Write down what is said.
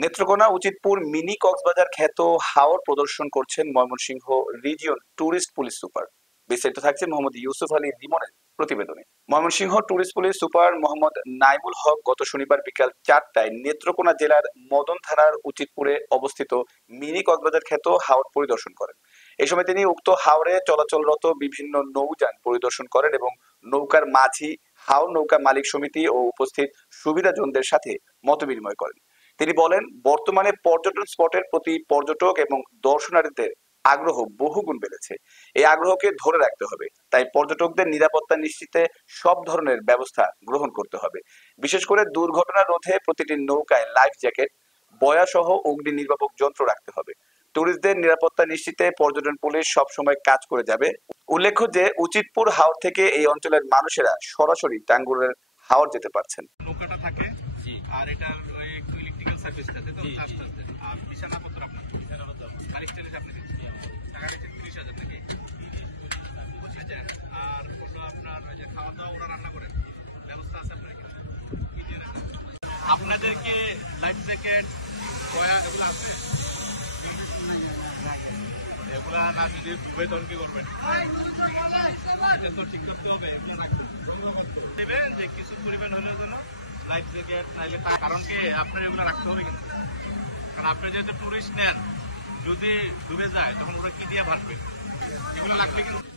Netrokona Uchitpur mini Cox's Bazar খ্যাত হাওর প্রদর্শন করছেন Mymensingh region tourist police super. বিস্তারিত থাকছে মোহাম্মদ ইউসুফ আলী রিমনের প্রতিবেদনে। Mymensingh tourist police super Mohammad Naimul Haque গত শনিবার বিকাল 4টায় নেত্রকোনা জেলার মদন থানার উচিতপুরে অবস্থিত মিনি কক্সবাজার খ্যাত হাওর পরিদর্শন করেন। এই সময় তিনি উক্ত হাওরে চলাচলরত বিভিন্ন নৌযান পরিদর্শন করেন এবং নৌকার মাঝি, হাওর নৌকা মালিক সমিতি ও উপস্থিত সুবিধাজনদের সাথে মতবিনিময় করেন। তিনি বলেন, বর্তমানে পর্যটন স্পটের প্রতি পর্যটক এবং দর্শনার্থীদের আগ্রহ বহুগুণ বেড়েছে। এই আগ্রহকে ধরে রাখতে হবে, তাই পর্যটকদের নিরাপত্তা নিশ্চিতে সব ধরনের ব্যবস্থা গ্রহণ করতে হবে। বিশেষ করে দুর্ঘটনা রোধে প্রতিটি নৌকায় লাইফ জ্যাকেট, বয়া সহ অগ্নি নির্বাপক যন্ত্র রাখতে হবে। ট্যুরিস্টদের নিরাপত্তা নিশ্চিতে পর্যটন পুলিশ সবসময় কাজ করে যাবে। উল্লেখ্য যে উচিতপুর হাওর থেকে এই অঞ্চলের মানুষেরা সরাসরি টাঙ্গুরের হাওর যেতে পারছেন। নৌকাটা থাকে আর এটার ইলেকট্রিক্যাল সার্ভিসটাতে তো আস্তে আস্তে আর বিছানা কত রকম তারিখ টেনে আপনি টাকা 30,000 থেকে আর ওটা আপনার যে খাওয়া দাওয়া ওরা রান্না করে ব্যবস্থা আছে আপনাদেরকে লাইফ জ্যাকেট বয়া এগুলো আছে এগুলা না যদি ডুবে তখন কি করবেন ঠিক করতে হবে দেবেন যে কিছু পরিমাণ হলেও যেন লাইফ জ্যাকেট তাইলে তার কারণ কি আপনার এগুলো রাখতে হবে কিন্তু কারণ আপনি যেহেতু টুরিস্ট নেন যদি ডুবে যায় তখন ওরা কি দিয়ে ভাববেন এগুলো লাগবে কিন্তু